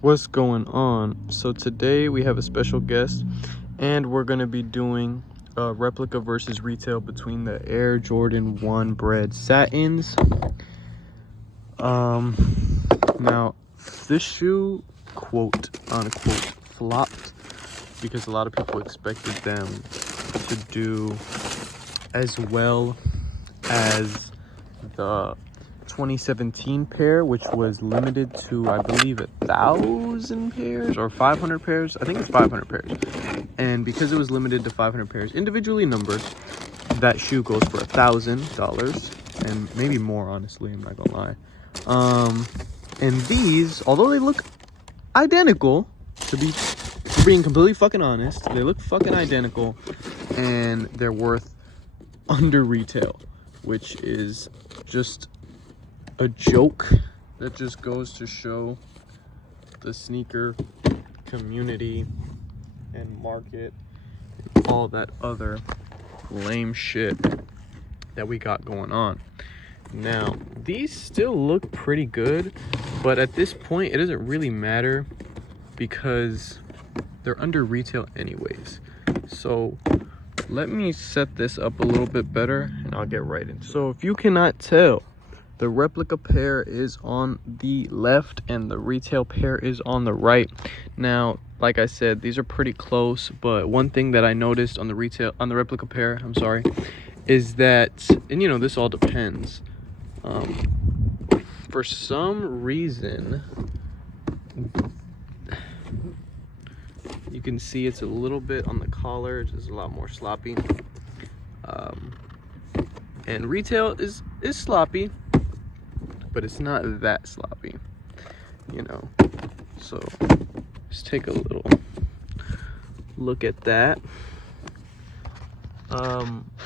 What's going on? So today we have a special guest and we're going to be doing a replica versus retail between the Air Jordan 1 Bred Satins. Now this shoe, quote unquote, flopped because a lot of people expected them to do as well as the 2017 pair, which was limited to, I believe, 1,000 pairs or 500 pairs. I think it's 500 pairs. And because it was limited to 500 pairs, individually numbered, that shoe goes for $1,000 and maybe more. Honestly, I'm not gonna lie. And these, although they look identical, for being completely fucking honest, they look fucking identical, and they're worth under retail, which is just a joke. That just goes to show the sneaker community and market, all that other lame shit that we got going on. Now, these still look pretty good, but at this point, it doesn't really matter because they're under retail anyways. So let me set this up a little bit better and I'll get right into it. So if you cannot tell, the replica pair is on the left and the retail pair is on the right. Now, like I said, these are pretty close, but one thing that I noticed on the replica pair, is that, and you know, this all depends. For some reason, you can see it's a little bit on the collar, it's a lot more sloppy. And retail is sloppy, but it's not that sloppy, you know. So let's take a little look at that.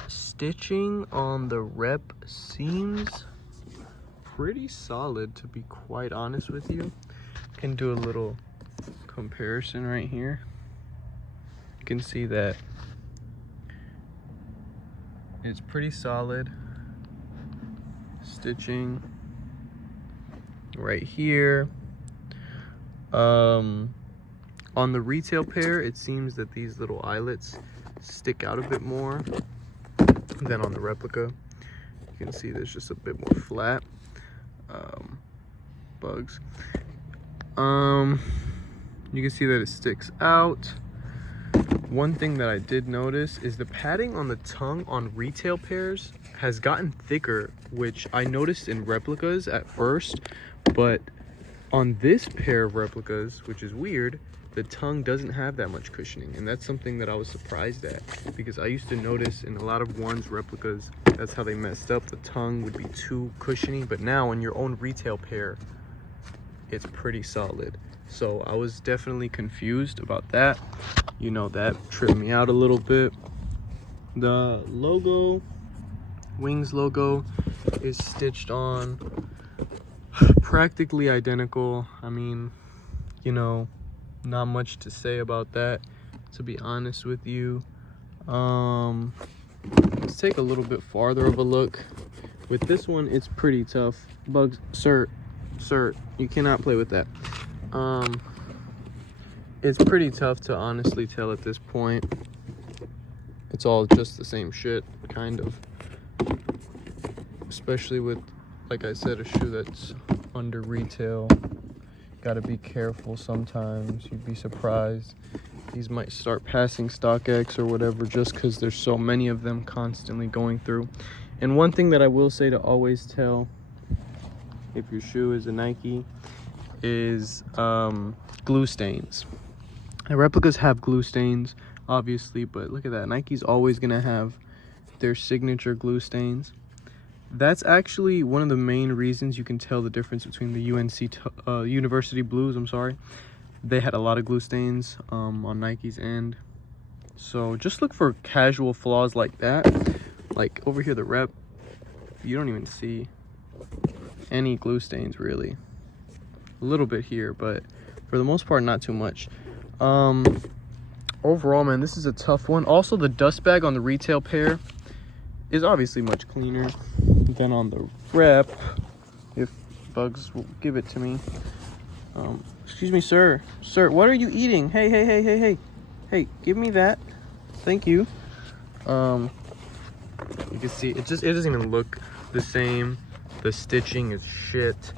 Stitching on the rep seems pretty solid, to be quite honest with you. Can do a little comparison right here. You can see that it's pretty solid. Stitching right here. On the retail pair, it seems that these little eyelets stick out a bit more than on the replica. You can see there's just a bit more flat. Bugs. You can see that it sticks out. One thing that I did notice is the padding on the tongue on retail pairs has gotten thicker, which I noticed in replicas at first, but on this pair of replicas, which is weird, the tongue doesn't have that much cushioning, and that's something that I was surprised at, because I used to notice in a lot of ones replicas, that's how they messed up. The tongue would be too cushiony, but now on your own retail pair, it's pretty solid. So I was definitely confused about that. You know, that tripped me out a little bit. The logo, Wings logo, is stitched on practically identical. I mean, you know, not much to say about that, to be honest with you. Let's take a little bit farther of a look. With this one, it's pretty tough. Bugs, sir, you cannot play with that. It's pretty tough to honestly tell at this point. It's all just the same shit, kind of. Especially with, like I said, a shoe that's under retail. Gotta be careful sometimes. You'd be surprised. These might start passing StockX or whatever just because there's so many of them constantly going through. And one thing that I will say to always tell if your shoe is a Nike is glue stains. And replicas have glue stains, obviously, but look at that. Nike's always gonna have their signature glue stains. That's actually one of the main reasons you can tell the difference between the University Blues, They had a lot of glue stains on Nike's end. So just look for casual flaws like that. Like over here, the Rep, you don't even see any glue stains really. A little bit here, but for the most part, not too much. Overall, man, this is a tough one. Also, the dust bag on the retail pair is obviously much cleaner than on the Rep, if Bugs will give it to me. Excuse me, sir. Sir, what are you eating? Hey, hey, hey, hey, hey. Hey, give me that. Thank you. You can see it doesn't even look the same. The stitching is shit.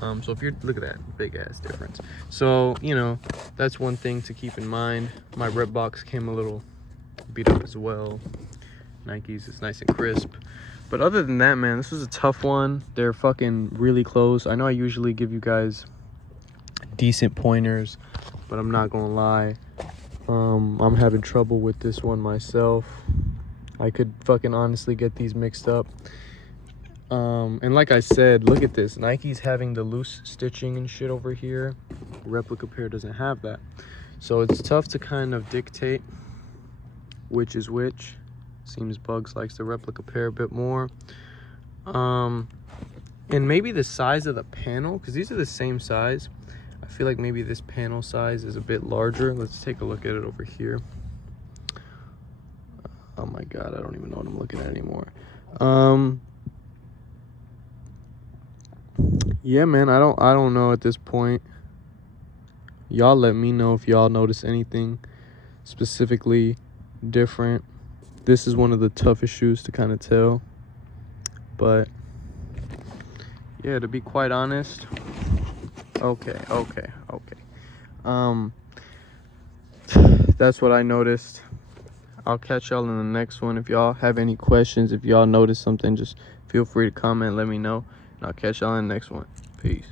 So if you're, look at that big ass difference. So, you know, that's one thing to keep in mind. My rep box came a little beat up as well. Nike's is nice and crisp. But other than that, man, this was a tough one. They're fucking really close. I know I usually give you guys decent pointers, but I'm not gonna lie. I'm having trouble with this one myself. I could fucking honestly get these mixed up. And like I said, look at this. Nike's having the loose stitching and shit over here. Replica pair doesn't have that. So it's tough to kind of dictate which is which. Seems Bugs likes the Replica pair a bit more. And maybe the size of the panel, because these are the same size. I feel like maybe this panel size is a bit larger. Let's take a look at it over here. Oh my god, I don't even know what I'm looking at anymore. Yeah, man, I don't know at this point. Y'all let me know if y'all notice anything specifically different. This is one of the toughest shoes to kind of tell. But yeah, to be quite honest. Okay. That's what I noticed. I'll catch y'all in the next one. If y'all have any questions, if y'all notice something, just feel free to comment, let me know. And I'll catch y'all in the next one. Peace.